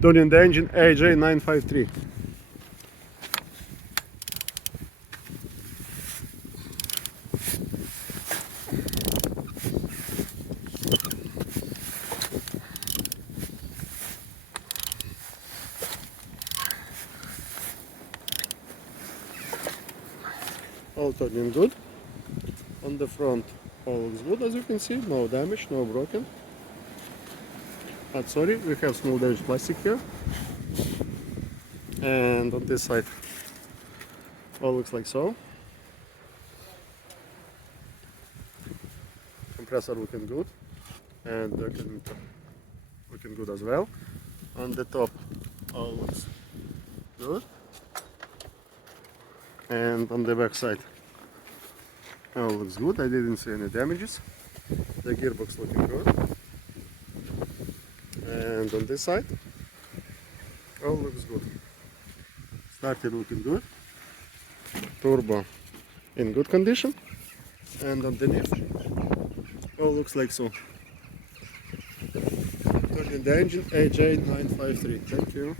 Tuning the engine AJ953. All turning good. On the front all looks good, as you can see, no damage, no broken. But sorry, we have small damaged plastic here. And on this side all looks like so. Compressor looking good, and the connector looking good as well. On the top all looks good, and on the back side all looks good. I didn't see any damages. The gearbox looking good, and on this side all looks good. Starter looking good, turbo in good condition, and underneath all looks like so. Turning the engine AJ953. Thank you.